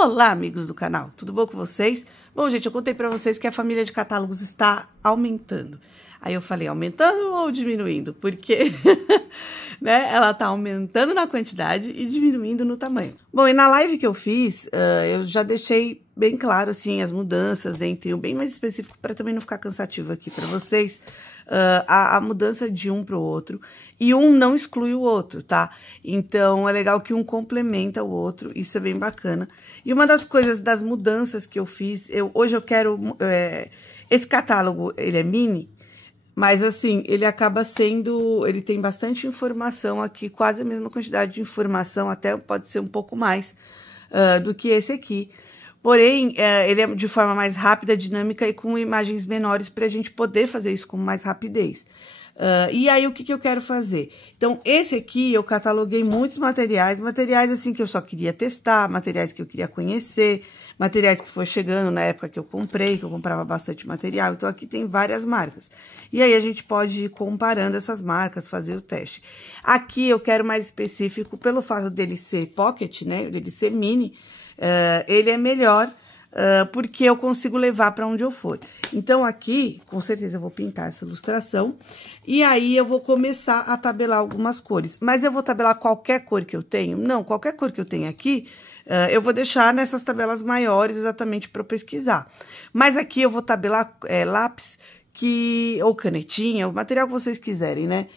Olá, amigos do canal, tudo bom com vocês? Bom, gente, eu contei pra vocês que a família de catálogos está aumentando. Aí eu falei, aumentando ou diminuindo? Porque né, ela tá aumentando na quantidade e diminuindo no tamanho. Bom, e na live que eu fiz, eu já deixei bem claro, assim, as mudanças entre um bem mais específico, para também não ficar cansativo aqui para vocês, a mudança de um para o outro. E um não exclui o outro, tá? Então, é legal que um complementa o outro, isso é bem bacana. E uma das coisas, das mudanças que eu fiz, hoje eu quero... esse catálogo, ele é mini, mas assim, ele acaba sendo... Ele tem bastante informação aqui, quase a mesma quantidade de informação, até pode ser um pouco mais do que esse aqui. Porém, ele é de forma mais rápida, dinâmica e com imagens menores para a gente poder fazer isso com mais rapidez. E aí, o que eu quero fazer? Então, esse aqui, eu cataloguei muitos materiais assim que eu só queria testar, materiais que eu queria conhecer, materiais que foi chegando na época que eu comprei, que eu comprava bastante material. Então, aqui tem várias marcas. E aí, a gente pode ir comparando essas marcas, fazer o teste. Aqui, eu quero mais específico, pelo fato dele ser pocket, né, dele ser mini, ele é melhor, porque eu consigo levar para onde eu for. Então, aqui, com certeza, eu vou pintar essa ilustração. E aí, eu vou começar a tabelar algumas cores. Mas eu vou tabelar qualquer cor que eu tenho? Não, qualquer cor que eu tenho aqui, eu vou deixar nessas tabelas maiores exatamente para eu pesquisar. Mas aqui, eu vou tabelar lápis ou canetinha, o material que vocês quiserem, né?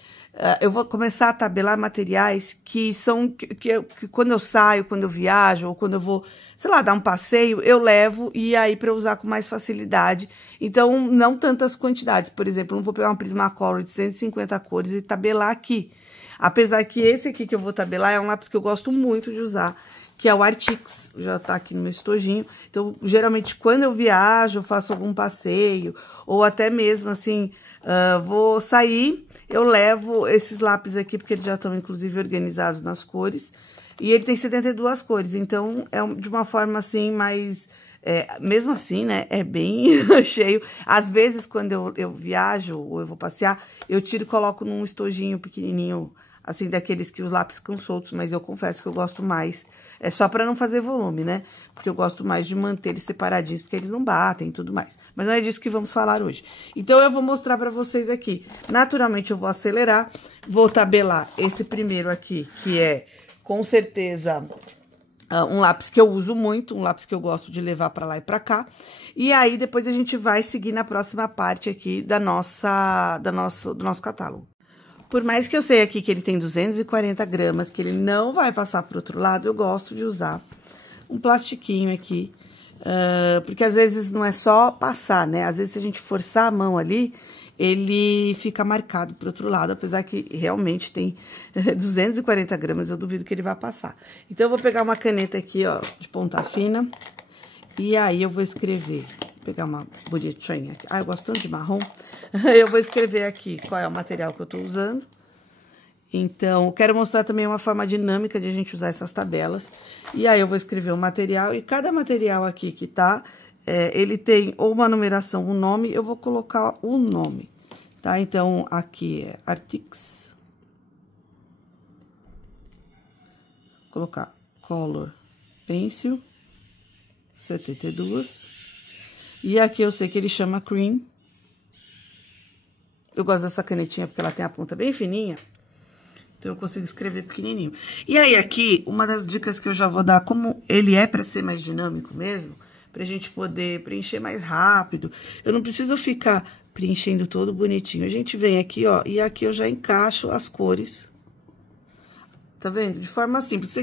Eu vou começar a tabelar materiais que são, que quando eu saio, quando eu viajo, ou quando eu vou, sei lá, dar um passeio, eu levo e aí para usar com mais facilidade. Então, não tantas quantidades. Por exemplo, eu não vou pegar um Prismacolor de 150 cores e tabelar aqui. Apesar que esse aqui que eu vou tabelar é um lápis que eu gosto muito de usar, que é o Artix, já tá aqui no meu estojinho. Então, geralmente, quando eu viajo, faço algum passeio, ou até mesmo, assim, vou sair... Eu levo esses lápis aqui, porque eles já estão, inclusive, organizados nas cores. E ele tem 72 cores, então, é de uma forma, assim, mais... mesmo assim, né, é bem cheio. Às vezes, quando eu viajo ou eu vou passear, eu tiro e coloco num estojinho pequenininho, assim, daqueles que os lápis ficam soltos. Mas eu confesso que eu gosto mais... É só para não fazer volume, né? Porque eu gosto mais de manter eles separadinhos, porque eles não batem e tudo mais. Mas não é disso que vamos falar hoje. Então, eu vou mostrar para vocês aqui. Naturalmente, eu vou acelerar. Vou tabelar esse primeiro aqui, que é, com certeza, um lápis que eu uso muito. Um lápis que eu gosto de levar para lá e para cá. E aí, depois a gente vai seguir na próxima parte aqui do nosso catálogo. Por mais que eu sei aqui que ele tem 240 gramas, que ele não vai passar pro outro lado, eu gosto de usar um plastiquinho aqui, porque às vezes não é só passar, né? Às vezes, se a gente forçar a mão ali, ele fica marcado pro outro lado, apesar que realmente tem 240 gramas, eu duvido que ele vai passar. Então, eu vou pegar uma caneta aqui, ó, de ponta fina, e aí eu vou escrever... Vou pegar uma bonitinha aqui. Eu gosto tanto de marrom. Eu vou escrever aqui qual é o material que eu tô usando. Então, eu quero mostrar também uma forma dinâmica de a gente usar essas tabelas. E aí, eu vou escrever o material. E cada material aqui que tá, ele tem ou uma numeração, um nome. Eu vou colocar o nome, tá? Então, aqui é Artix. Vou colocar Color Pencil 72. E aqui eu sei que ele chama Cream. Eu gosto dessa canetinha porque ela tem a ponta bem fininha. Então, eu consigo escrever pequenininho. E aí, aqui, uma das dicas que eu já vou dar, como ele é para ser mais dinâmico mesmo, pra gente poder preencher mais rápido. Eu não preciso ficar preenchendo todo bonitinho. A gente vem aqui, ó, e aqui eu já encaixo as cores. Tá vendo? De forma simples.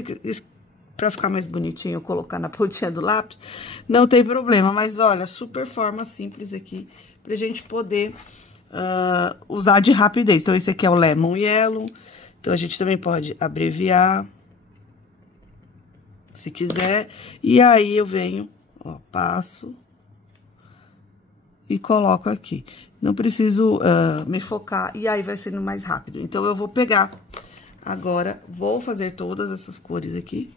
Pra ficar mais bonitinho, eu colocar na pontinha do lápis, não tem problema. Mas, olha, super forma simples aqui, pra gente poder usar de rapidez. Então, esse aqui é o Lemon Yellow. Então, a gente também pode abreviar, se quiser. E aí, eu venho, ó, passo e coloco aqui. Não preciso me focar, e aí vai sendo mais rápido. Então, eu vou pegar agora, vou fazer todas essas cores aqui,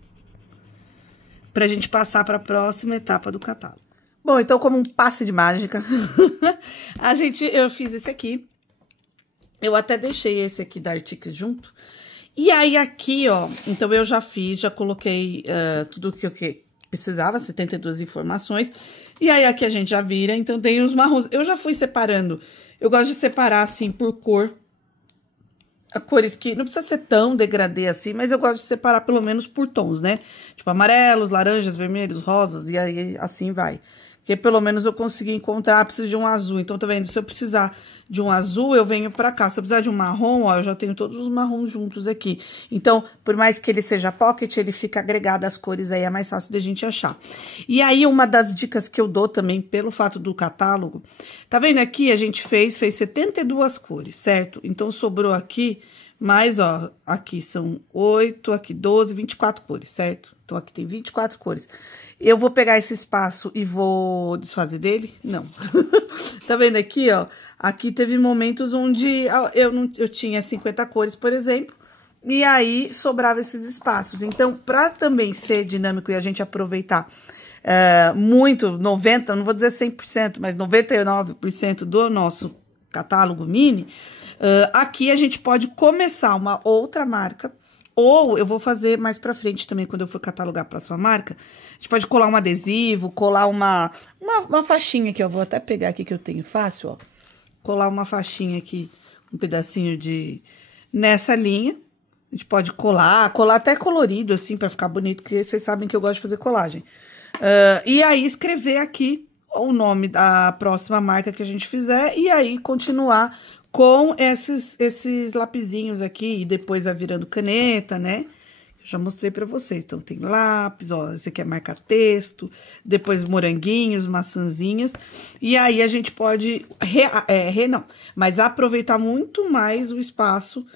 pra gente passar para a próxima etapa do catálogo. Bom, então, como um passe de mágica, eu fiz esse aqui. Eu até deixei esse aqui da Artix junto. E aí, aqui, ó, então, eu já fiz, já coloquei tudo que precisava, 72 informações. E aí, aqui a gente já vira, então tem os marrons. Eu já fui separando, eu gosto de separar, assim, por cor. A cores que não precisa ser tão degradê assim, mas eu gosto de separar pelo menos por tons, né? Tipo, amarelos, laranjas, vermelhos, rosas, e aí assim vai. Porque pelo menos eu consegui encontrar, preciso de um azul. Então, tá vendo? Se eu precisar de um azul, eu venho pra cá. Se eu precisar de um marrom, ó, eu já tenho todos os marrons juntos aqui. Então, por mais que ele seja pocket, ele fica agregado às cores aí, é mais fácil de a gente achar. E aí, uma das dicas que eu dou também, pelo fato do catálogo, tá vendo aqui? A gente fez 72 cores, certo? Então, sobrou aqui, mais, ó, aqui são 8, aqui 12, 24 cores, certo? Então, aqui tem 24 cores. Eu vou pegar esse espaço e vou desfazer dele? Não. Tá vendo aqui, ó? Aqui teve momentos onde eu tinha 50 cores, por exemplo, e aí sobrava esses espaços. Então, para também ser dinâmico e a gente aproveitar muito, 90%, não vou dizer 100%, mas 99% do nosso catálogo mini, aqui a gente pode começar uma outra marca. Ou eu vou fazer mais pra frente também, quando eu for catalogar pra sua marca. A gente pode colar um adesivo, colar uma faixinha aqui, ó. Vou até pegar aqui que eu tenho fácil, ó. Colar uma faixinha aqui, um pedacinho nessa linha. A gente pode colar até colorido, assim, pra ficar bonito, porque vocês sabem que eu gosto de fazer colagem. E aí, escrever aqui o nome da próxima marca que a gente fizer, e aí continuar com esses lapisinhos aqui, e depois vai virando caneta, né? Eu já mostrei pra vocês. Então, tem lápis, ó, esse aqui é marca-texto, depois moranguinhos, maçãzinhas. E aí, a gente pode, mas aproveitar muito mais o espaço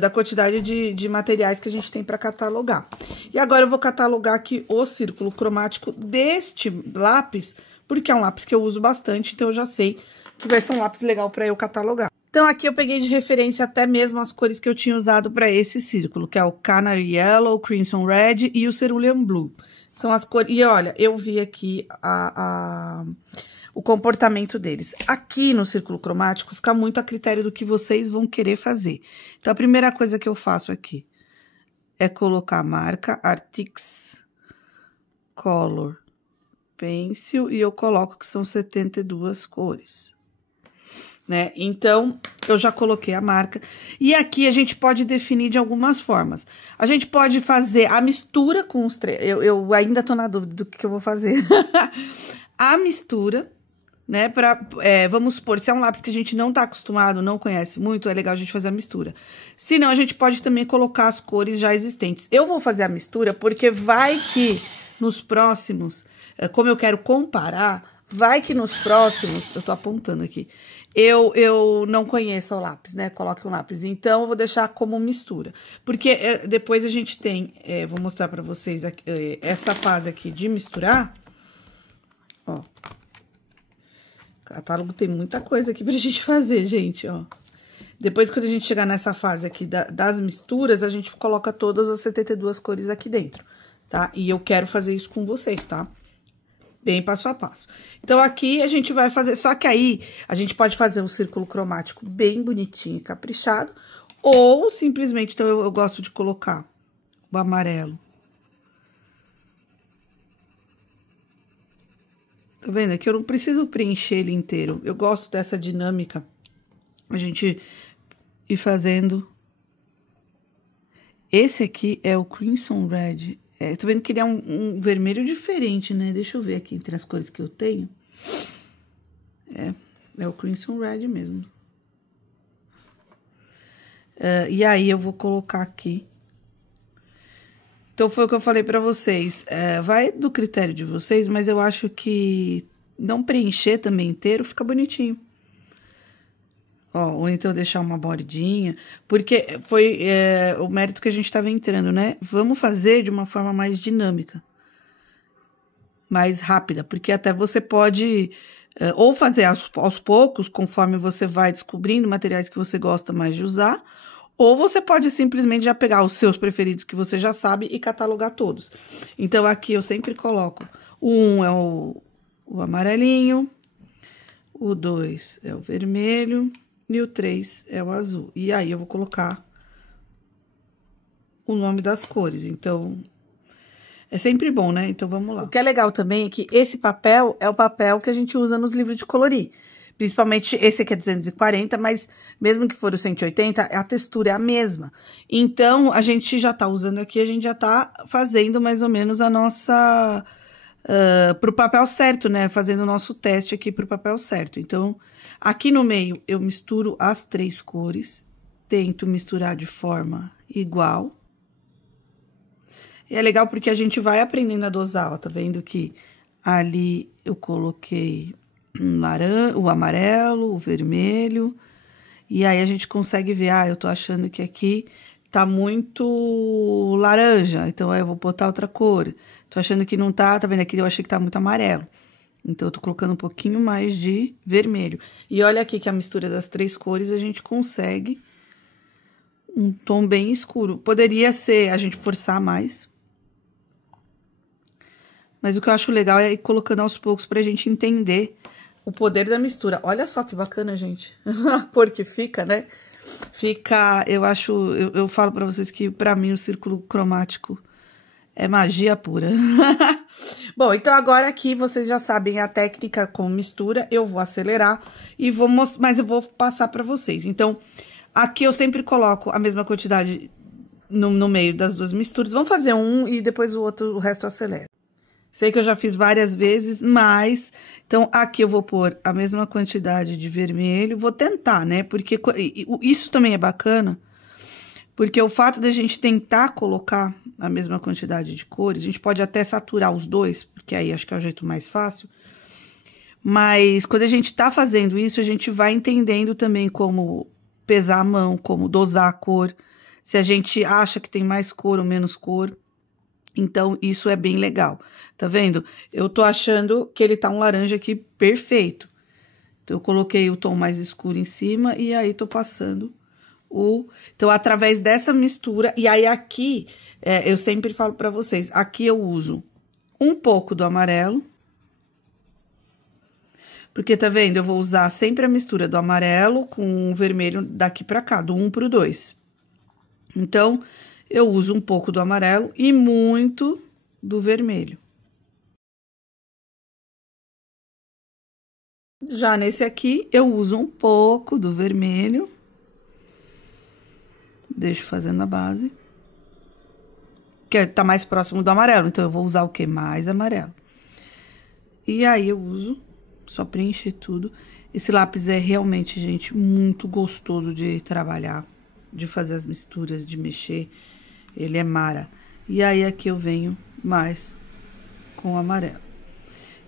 da quantidade de materiais que a gente tem pra catalogar. E agora, eu vou catalogar aqui o círculo cromático deste lápis, porque é um lápis que eu uso bastante, então eu já sei que vai ser um lápis legal pra eu catalogar. Então, aqui eu peguei de referência até mesmo as cores que eu tinha usado para esse círculo, que é o Canary Yellow, Crimson Red e o Cerulean Blue. São as cores... E, olha, eu vi aqui o comportamento deles. Aqui no círculo cromático fica muito a critério do que vocês vão querer fazer. Então, a primeira coisa que eu faço aqui é colocar a marca Artix Color Pencil e eu coloco que são 72 cores. Né? Então, eu já coloquei a marca. E aqui a gente pode definir de algumas formas. A gente pode fazer a mistura com os três. Eu ainda tô na dúvida do que eu vou fazer. A mistura, né? Vamos supor, se é um lápis que a gente não tá acostumado, não conhece muito, é legal a gente fazer a mistura. Se não, a gente pode também colocar as cores já existentes. Eu vou fazer a mistura porque vai que nos próximos, como eu quero comparar, vai que nos próximos, eu tô apontando aqui, eu não conheço o lápis, né? Coloque um lápis. Então, eu vou deixar como mistura. Porque depois a gente tem, vou mostrar pra vocês aqui, essa fase aqui de misturar. Ó. O catálogo tem muita coisa aqui pra gente fazer, gente, ó. Depois, quando a gente chegar nessa fase aqui das misturas, a gente coloca todas as 72 cores aqui dentro, tá? E eu quero fazer isso com vocês, tá? Bem passo a passo. Então, aqui a gente vai fazer... Só que aí, a gente pode fazer um círculo cromático bem bonitinho e caprichado. Ou, simplesmente, então, eu gosto de colocar o amarelo. Tá vendo? Aqui eu não preciso preencher ele inteiro. Eu gosto dessa dinâmica. A gente ir fazendo... Esse aqui é o Crimson Red... tô vendo que ele é um vermelho diferente, né? Deixa eu ver aqui entre as cores que eu tenho. É o Crimson Red mesmo. E aí, eu vou colocar aqui. Então, foi o que eu falei pra vocês. Vai do critério de vocês, mas eu acho que não preencher também inteiro fica bonitinho. Ó, ou então deixar uma bordinha, porque foi o mérito que a gente tava entrando, né? Vamos fazer de uma forma mais dinâmica, mais rápida, porque até você pode ou fazer aos poucos, conforme você vai descobrindo materiais que você gosta mais de usar, ou você pode simplesmente já pegar os seus preferidos que você já sabe e catalogar todos. Então, aqui eu sempre coloco, o 1 é o amarelinho, o 2 é o vermelho... E o 3 é o azul. E aí, eu vou colocar o nome das cores. Então, É sempre bom, né? Então, vamos lá. O que é legal também é que esse papel é o papel que a gente usa nos livros de colorir. Principalmente esse aqui é 240, mas mesmo que for o 180, a textura é a mesma. Então, a gente já tá usando aqui, a gente já tá fazendo mais ou menos a nossa... pro papel certo, né? Fazendo o nosso teste aqui pro papel certo. Então, aqui no meio, eu misturo as 3 cores. Tento misturar de forma igual. E é legal porque a gente vai aprendendo a dosar, ó. Tá vendo que ali eu coloquei o amarelo, o vermelho. E aí, a gente consegue ver, eu tô achando que aqui tá muito laranja. Então, aí eu vou botar outra cor. Tô achando que não tá vendo? Aqui eu achei que tá muito amarelo. Então, eu tô colocando um pouquinho mais de vermelho. E olha aqui que a mistura das 3 cores, a gente consegue um tom bem escuro. Poderia ser a gente forçar mais. Mas o que eu acho legal é ir colocando aos poucos pra gente entender o poder da mistura. Olha só que bacana, gente. A cor que fica, né? Fica, eu acho, eu falo pra vocês que pra mim o círculo cromático é magia pura. Bom, então agora aqui vocês já sabem a técnica com mistura. Eu vou acelerar e vou mostrar, mas eu vou passar pra vocês. Então, aqui eu sempre coloco a mesma quantidade no meio das 2 misturas. Vamos fazer um e depois o resto eu acelero. Sei que eu já fiz várias vezes, mas... Então, aqui eu vou pôr a mesma quantidade de vermelho. Vou tentar, né? Porque isso também é bacana. Porque o fato da gente tentar colocar a mesma quantidade de cores... A gente pode até saturar os dois, porque aí acho que é o jeito mais fácil. Mas, quando a gente tá fazendo isso, a gente vai entendendo também como pesar a mão, como dosar a cor. Se a gente acha que tem mais cor ou menos cor... Então, isso é bem legal. Tá vendo? Eu tô achando que ele tá um laranja aqui perfeito. Então, eu coloquei o tom mais escuro em cima e aí tô passando Então, através dessa mistura... E aí, aqui, eu sempre falo pra vocês, aqui eu uso um pouco do amarelo. Porque, tá vendo? Eu vou usar sempre a mistura do amarelo com o vermelho daqui pra cá, do 1 pro 2. Então... Eu uso um pouco do amarelo e muito do vermelho. Já nesse aqui, eu uso um pouco do vermelho. Deixo fazendo a base. Que tá mais próximo do amarelo, então eu vou usar o quê? Mais amarelo. E aí, eu uso, só preencher tudo. Esse lápis é realmente, gente, muito gostoso de trabalhar, de fazer as misturas, de mexer. Ele é mara. E aí, aqui eu venho mais com o amarelo.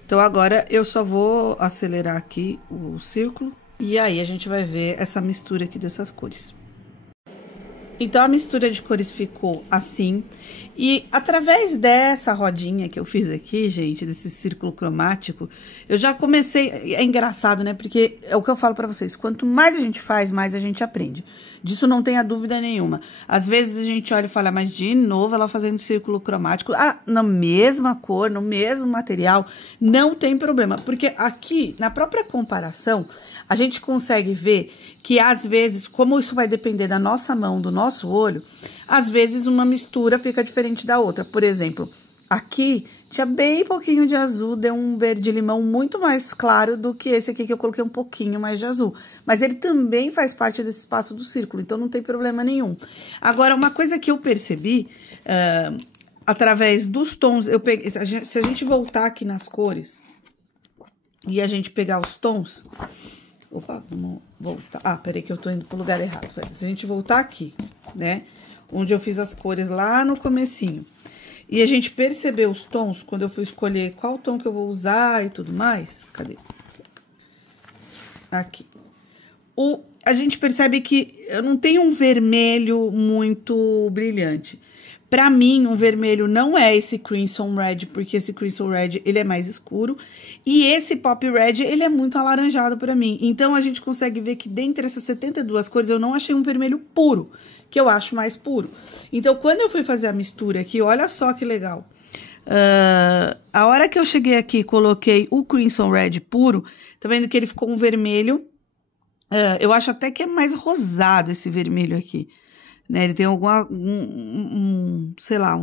Então, agora, eu só vou acelerar aqui o círculo. E aí, a gente vai ver essa mistura aqui dessas cores. Então, a mistura de cores ficou assim. E através dessa rodinha que eu fiz aqui, gente, desse círculo cromático, eu já comecei... É engraçado, né? Porque é o que eu falo pra vocês. Quanto mais a gente faz, mais a gente aprende. Disso não tenha dúvida nenhuma. Às vezes a gente olha e fala, mas de novo ela fazendo círculo cromático. Na mesma cor, no mesmo material, não tem problema. Porque aqui, na própria comparação, a gente consegue ver que às vezes, como isso vai depender da nossa mão, do nosso olho, às vezes uma mistura fica diferente da outra. Por exemplo, aqui tinha bem pouquinho de azul, deu um verde-limão muito mais claro do que esse aqui que eu coloquei um pouquinho mais de azul. Mas ele também faz parte desse espaço do círculo, então não tem problema nenhum. Agora, uma coisa que eu percebi, através dos tons, eu peguei, se a gente voltar aqui nas cores e a gente pegar os tons... Opa, vamos voltar. Peraí que eu tô indo pro lugar errado. Se a gente voltar aqui, né? Onde eu fiz as cores lá no comecinho. E a gente percebeu os tons, quando eu fui escolher qual tom que eu vou usar e tudo mais. Cadê? Aqui. A gente percebe que eu não tenho um vermelho muito brilhante. Pra mim, um vermelho não é esse Crimson Red, porque esse Crimson Red, ele é mais escuro. E esse Pop Red, ele é muito alaranjado pra mim. Então, a gente consegue ver que dentre essas 72 cores, eu não achei um vermelho puro, que eu acho mais puro. Então, quando eu fui fazer a mistura aqui, olha só que legal. A hora que eu cheguei aqui e coloquei o Crimson Red puro, tá vendo que ele ficou um vermelho. Eu acho até que é mais rosado esse vermelho aqui, né? Ele tem alguma, sei lá,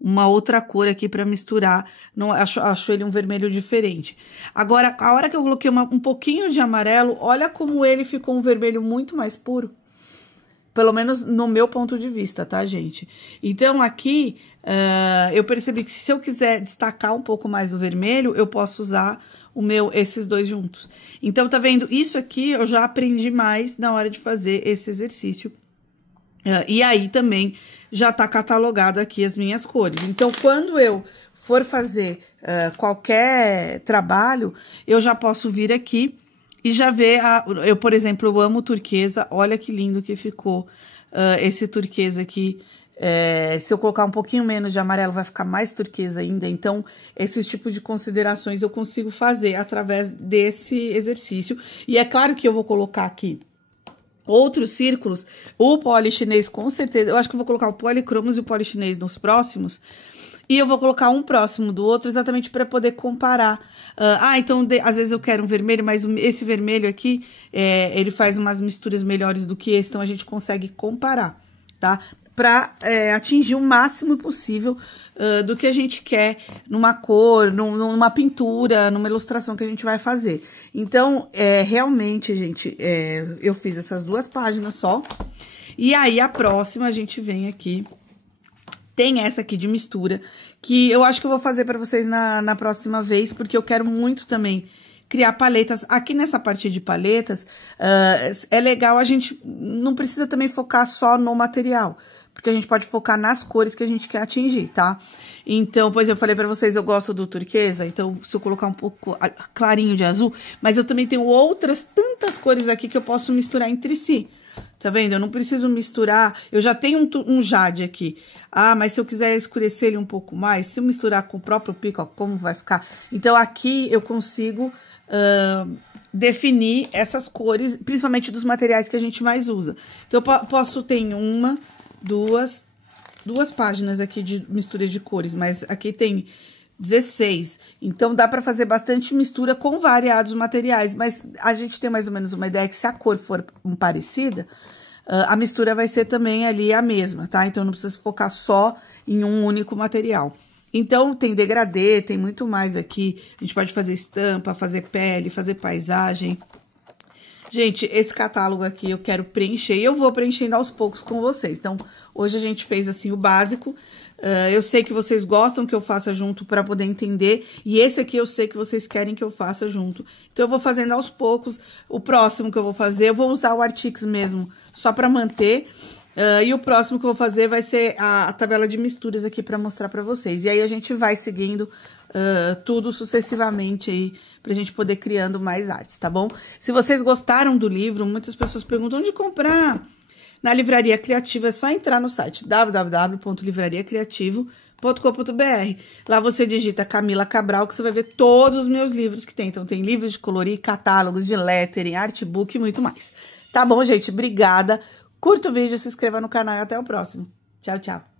uma outra cor aqui para misturar. Não acho ele um vermelho diferente. Agora, a hora que eu coloquei um pouquinho de amarelo, olha como ele ficou um vermelho muito mais puro. Pelo menos no meu ponto de vista, tá, gente? Então, aqui, eu percebi que se eu quiser destacar um pouco mais o vermelho, eu posso usar esses dois juntos. Então, tá vendo? Isso aqui eu já aprendi mais na hora de fazer esse exercício. E aí, também, já tá catalogado aqui as minhas cores. Então, quando eu for fazer qualquer trabalho, eu já posso vir aqui e já ver, eu, por exemplo, eu amo turquesa, olha que lindo que ficou esse turquesa aqui. Se eu colocar um pouquinho menos de amarelo, vai ficar mais turquesa ainda. Então, esse tipo de considerações eu consigo fazer através desse exercício. E é claro que eu vou colocar aqui outros círculos, o polichinês com certeza, eu acho que eu vou colocar o policromos e o polichinês nos próximos. E eu vou colocar um próximo do outro, exatamente para poder comparar. Então, às vezes eu quero um vermelho, mas esse vermelho aqui, ele faz umas misturas melhores do que esse, então a gente consegue comparar, tá? Para atingir o máximo possível do que a gente quer numa cor, numa pintura, numa ilustração que a gente vai fazer. Então, realmente, gente, eu fiz essas 2 páginas só. E aí, a próxima, a gente vem aqui. Tem essa aqui de mistura, que eu acho que eu vou fazer para vocês na próxima vez, porque eu quero muito também criar paletas. Aqui nessa parte de paletas, é legal, a gente não precisa também focar só no material, porque a gente pode focar nas cores que a gente quer atingir, tá? Então, por exemplo, eu falei pra vocês, eu gosto do turquesa, então se eu colocar um pouco clarinho de azul, mas eu também tenho outras tantas cores aqui que eu posso misturar entre si. Tá vendo? Eu não preciso misturar, eu já tenho um jade aqui. Mas se eu quiser escurecer ele um pouco mais, se eu misturar com o próprio peacock, como vai ficar? Então, aqui eu consigo definir essas cores, principalmente dos materiais que a gente mais usa. Então, eu posso ter duas páginas aqui de mistura de cores, mas aqui tem 16. Então, dá pra fazer bastante mistura com variados materiais, mas a gente tem mais ou menos uma ideia que se a cor for parecida, a mistura vai ser também ali a mesma, tá? Então, não precisa focar só em um único material. Então, tem degradê, tem muito mais aqui. A gente pode fazer estampa, fazer pele, fazer paisagem. Gente, esse catálogo aqui eu quero preencher e eu vou preenchendo aos poucos com vocês. Então, hoje a gente fez, assim, o básico. Eu sei que vocês gostam que eu faça junto para poder entender. E esse aqui eu sei que vocês querem que eu faça junto. Então, eu vou fazendo aos poucos. O próximo que eu vou fazer, eu vou usar o Artix mesmo, só para manter. E o próximo que eu vou fazer vai ser a tabela de misturas aqui para mostrar para vocês. E aí, a gente vai seguindo tudo sucessivamente aí, pra gente poder criando mais artes, tá bom? Se vocês gostaram do livro, muitas pessoas perguntam onde comprar. Na Livraria Criativa, é só entrar no site www.livrariacriativo.com.br. Lá você digita Camila Cabral, que você vai ver todos os meus livros que tem. Então, tem livros de colorir, catálogos de lettering, artbook e muito mais. Tá bom, gente? Obrigada. Curta o vídeo, se inscreva no canal e até o próximo. Tchau, tchau.